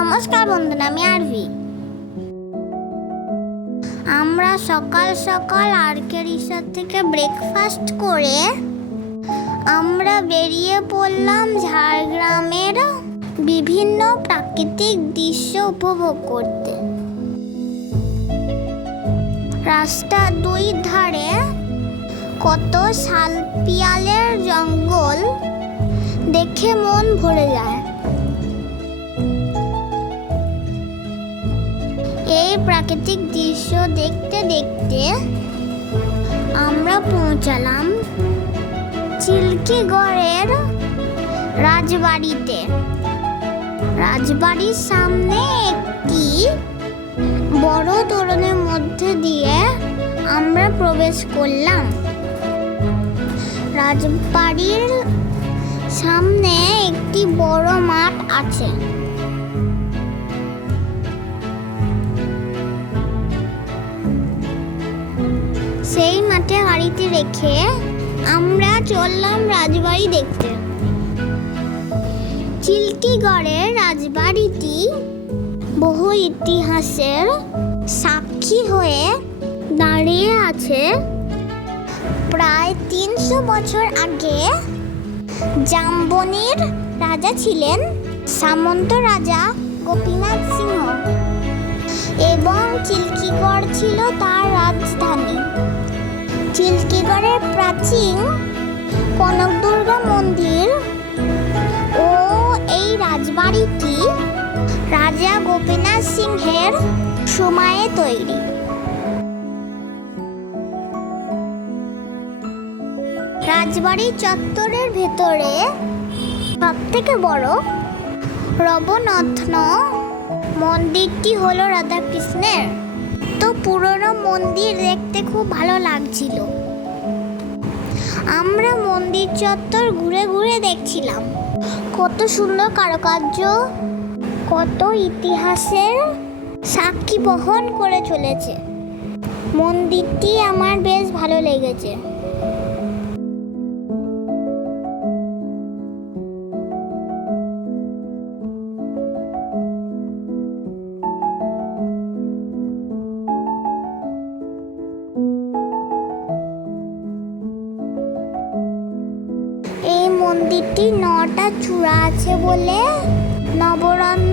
নমস্কার বন্ধুরা, আমি আরভি। আমরা সকাল সকাল আরকে রিসোর্ট থেকে ব্রেকফাস্ট করে আমরা বেরিয়ে পড়লাম ঝাড়গ্রামের বিভিন্ন প্রাকৃতিক দৃশ্য উপভোগ করতে। রাস্তার দুই ধারে কত শালপিয়ালের জঙ্গল দেখে মন ভরে যায়। এই প্রাকৃতিক দৃশ্য দেখতে দেখতে আমরা পৌঁছালাম চিল্কিগড়ের রাজবাড়িতে। রাজবাড়ির সামনে একটি বড় তোরণের মধ্যে দিয়ে আমরা প্রবেশ করলাম। রাজবাড়ির সামনে একটি বড় মাঠ আছে। মাঠে গাড়িতে রেখে আমরা চললাম রাজবাড়ি দেখতে। চিল্কিগড়ের রাজবাড়িটি বহু ইতিহাসের সাক্ষী হয়ে দাঁড়িয়ে আছে। প্রায় তিনশো বছর আগে জাম্বনির রাজা ছিলেন সামন্ত রাজা গোপীনাথ সিংহ এবং চিল্কিগড় ছিল তার রাজধানী। চিল্কিগড়ের প্রাচীন কনক দুর্গা মন্দির ও এই রাজবাড়িটি রাজা গোপীনাথ সিংহের সময়ে তৈরি। রাজবাড়ি চত্বরের ভেতরে সব থেকে বড় রবনথন মন্দিরটি হলো রাধাকৃষ্ণের। তো পুরনো মন্দির দেখতে খুব ভালো লাগছিল। আমরা মন্দির চত্বর ঘুরে ঘুরে দেখছিলাম। কত সুন্দর কারুকার্য, কত ইতিহাসের সাক্ষী বহন করে চলেছে। মন্দিরটি আমার বেশ ভালো লেগেছে। আছে বলে নবরত্ন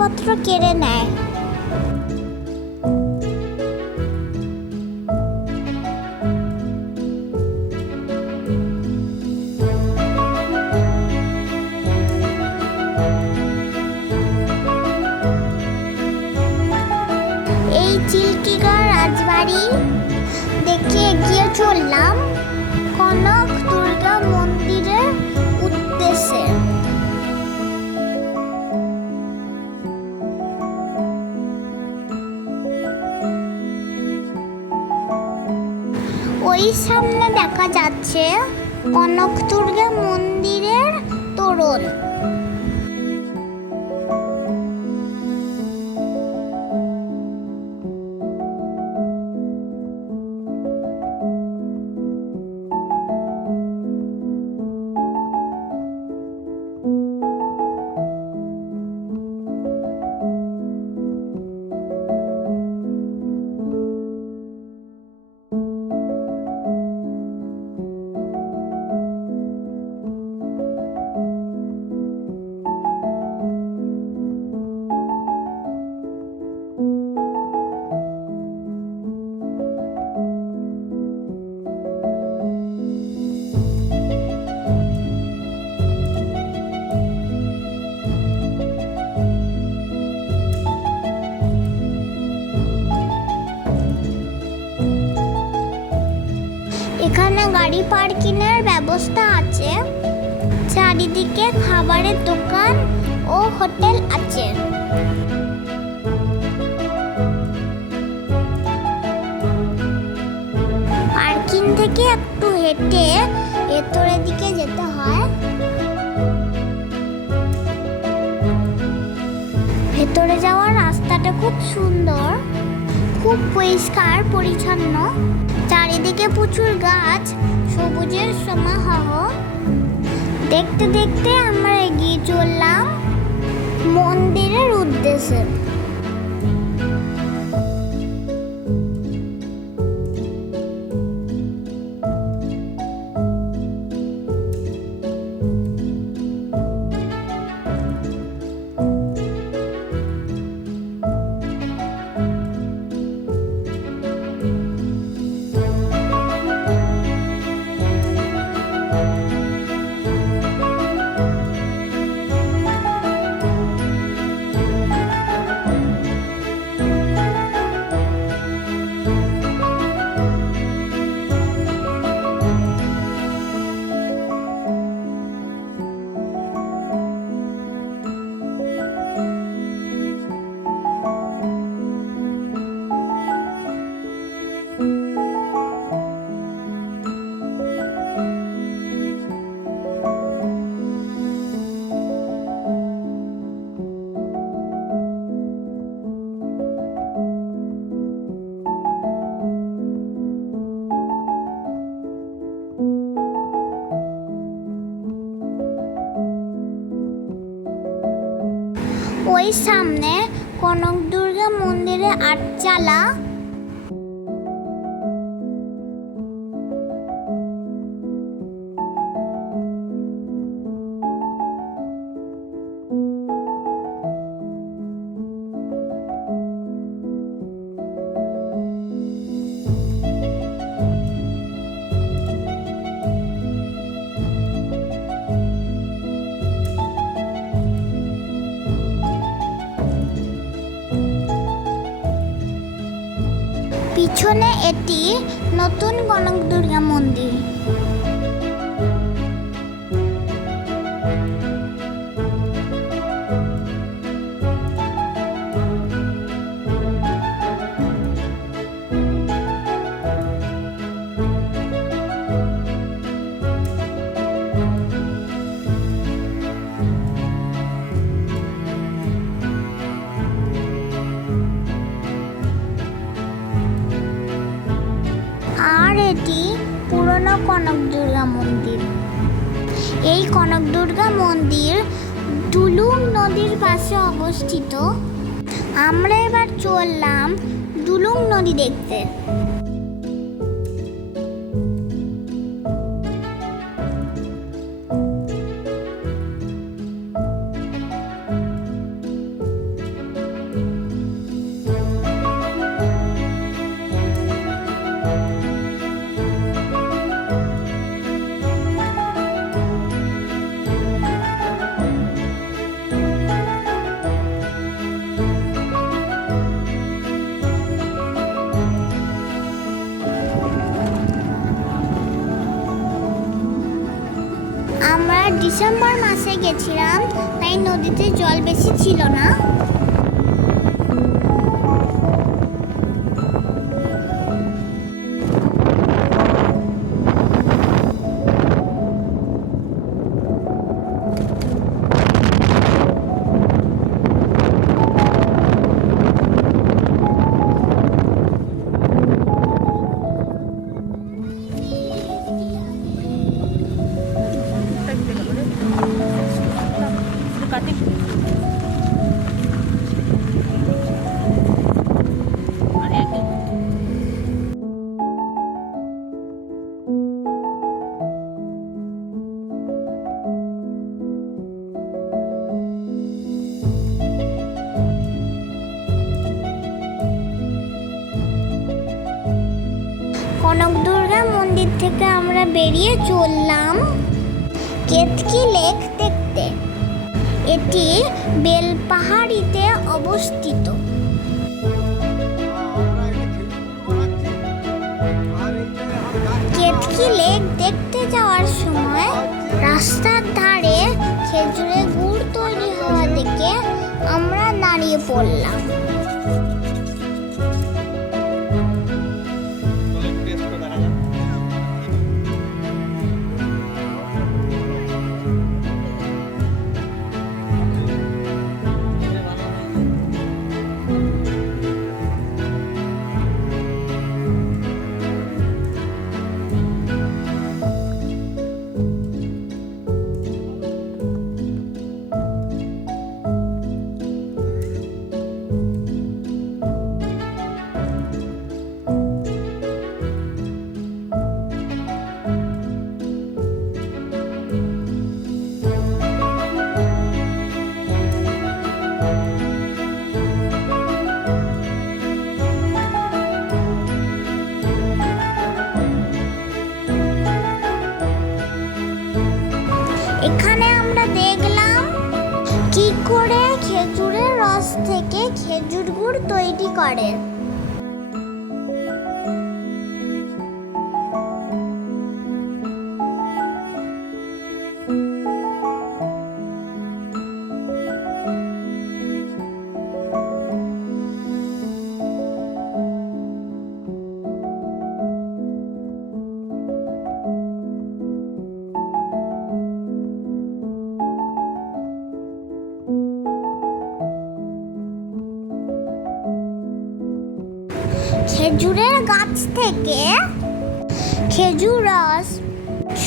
জিনিসপত্র কেড়ে নেয়। এই চিল্কিগড় রাজবাড়ি দেখে এগিয়ে চললাম কনক দুর্গা মন্দিরের উদ্দেশ্যে। ওই সামনে দেখা যাচ্ছে কনক দুর্গা মন্দিরের তোরণ। গাড়ি পার্কিংয়ের ব্যবস্থা আছে। চারিদিকে খাবারের দোকান ও হোটেল আছে। পার্কিং থেকে একটু হেঁটে ভেতরের দিকে যেতে হয়। ভেতরে যাওয়ার রাস্তাটা খুব সুন্দর, খুব পরিষ্কার, পরিচ্ছন্ন। চারিদিকে প্রচুর গাছ সবুজের সমাহ দেখতে দেখতে আমরা এগিয়ে চললাম মন্দিরের উদ্দেশ্যে। আটচালা নতুন কনক কনক দুর্গা মন্দির। এই কনক দুর্গা মন্দির ডুলুং নদীর পাশে অবস্থিত। আমরা এবার চললাম ডুলুং নদী দেখতে। মাসে গেছিলাম তাই নদীতে জল বেশি ছিল না। কনক দুর্গা মন্দির থেকে আমরা বেরিয়ে চললাম। কেতকি লেক এটি বেলপাহাড়িতে অবস্থিত। কেতকি লেক দেখতে যাওয়ার সময় রাস্তার ধারে খেজুরে গুড় তৈরি হওয়া দেখে আমরা দাঁড়িয়ে পড়লাম। থেকে খেজুর গুড় তৈরি করেন। থেকে খেজুর রস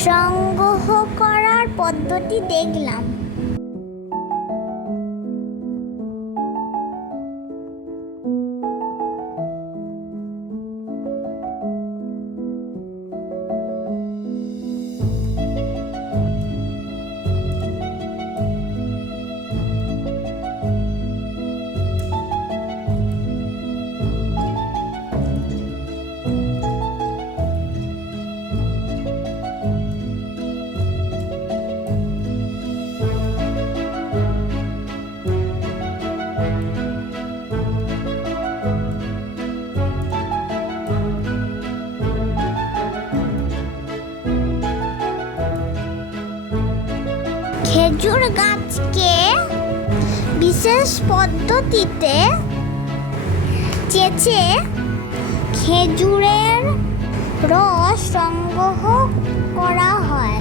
সংগ্রহ করার পদ্ধতি দেখলাম। খেজুর গাছকে বিশেষ পদ্ধতিতে চেঁচে খেজুরের রস সংগ্রহ করা হয়।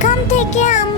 এখান থেকে আমরা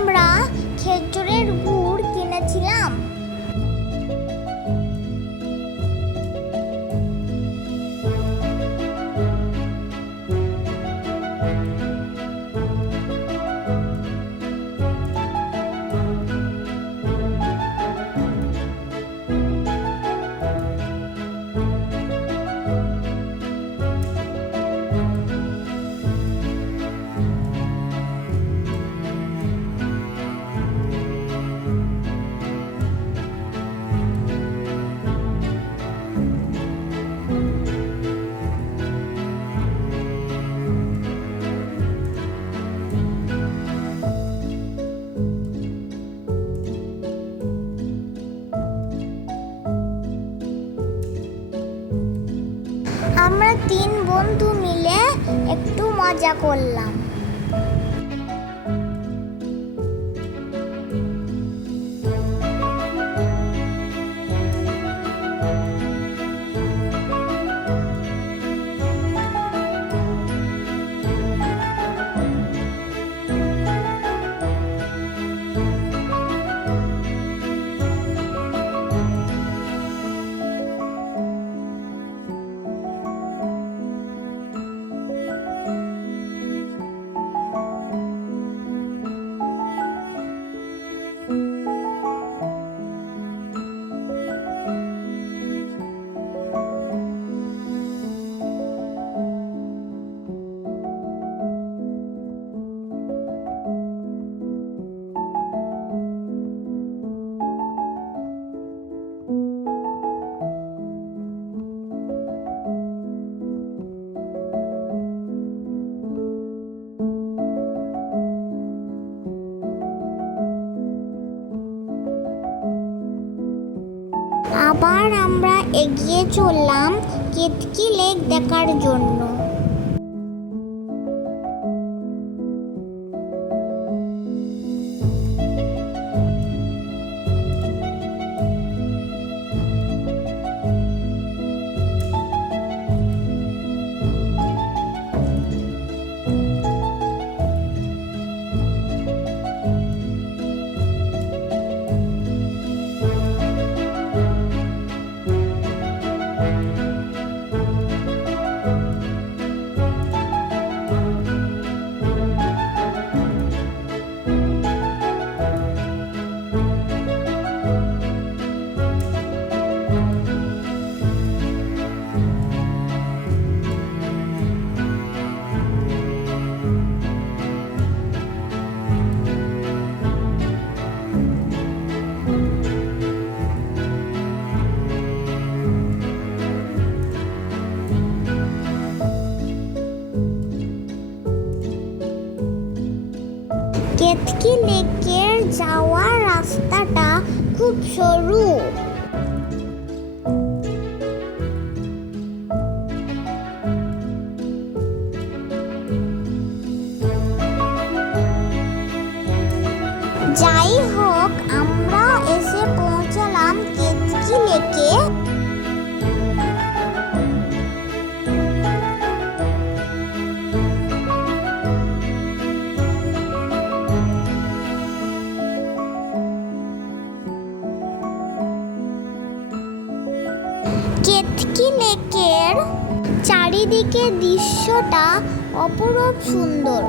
মজা করলাম আবার আমরা এগিয়ে চললাম কেতকি লেক দেখার জন্য। লেকে কেতকি চারিদিকে দৃশ্যটা অপরূপ সুন্দর।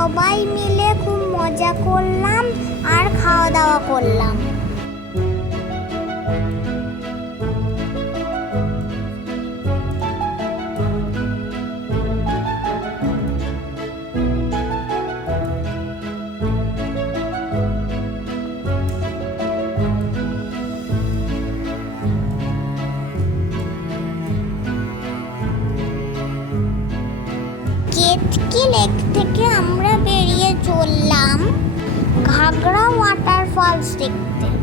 সবাই মিলে খুব মজা করলাম আর খাওয়া দাওয়া করলাম। ওয়াটারফলস দেখতে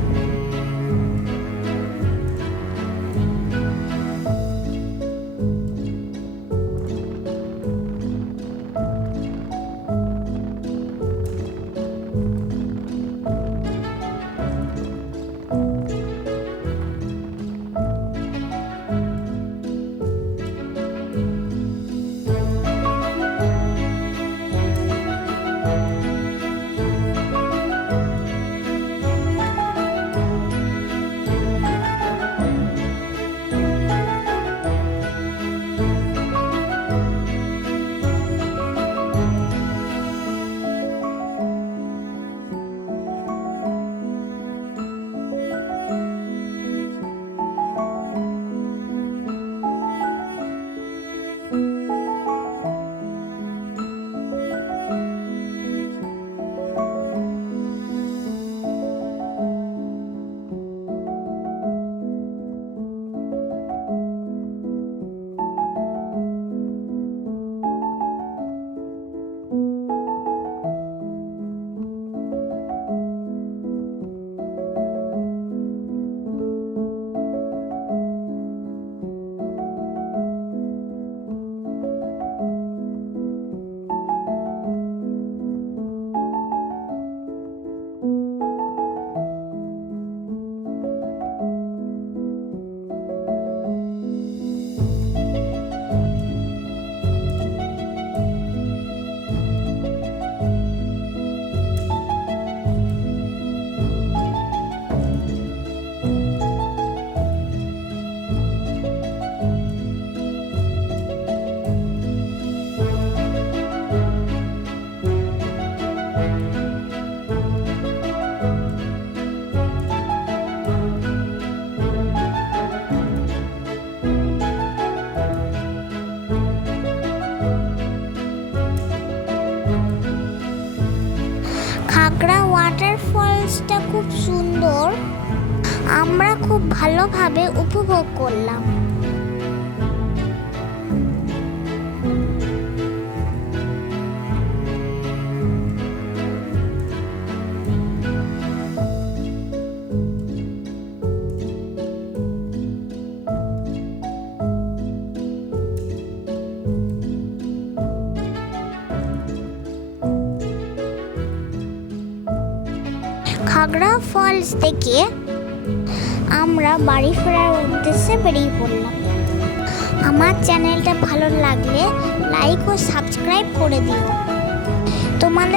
খাগড়া ওয়াটারফলসটা খুব সুন্দর। আমরা খুব ভালোভাবে উপভোগ করলাম। ফলস থেকে আমরা বাড়ি ফেরার উদ্দেশ্যে বেরিয়ে পড়লাম। আমার চ্যানেলটা ভালো লাগলে লাইক ও সাবস্ক্রাইব করে দিও। তোমাদের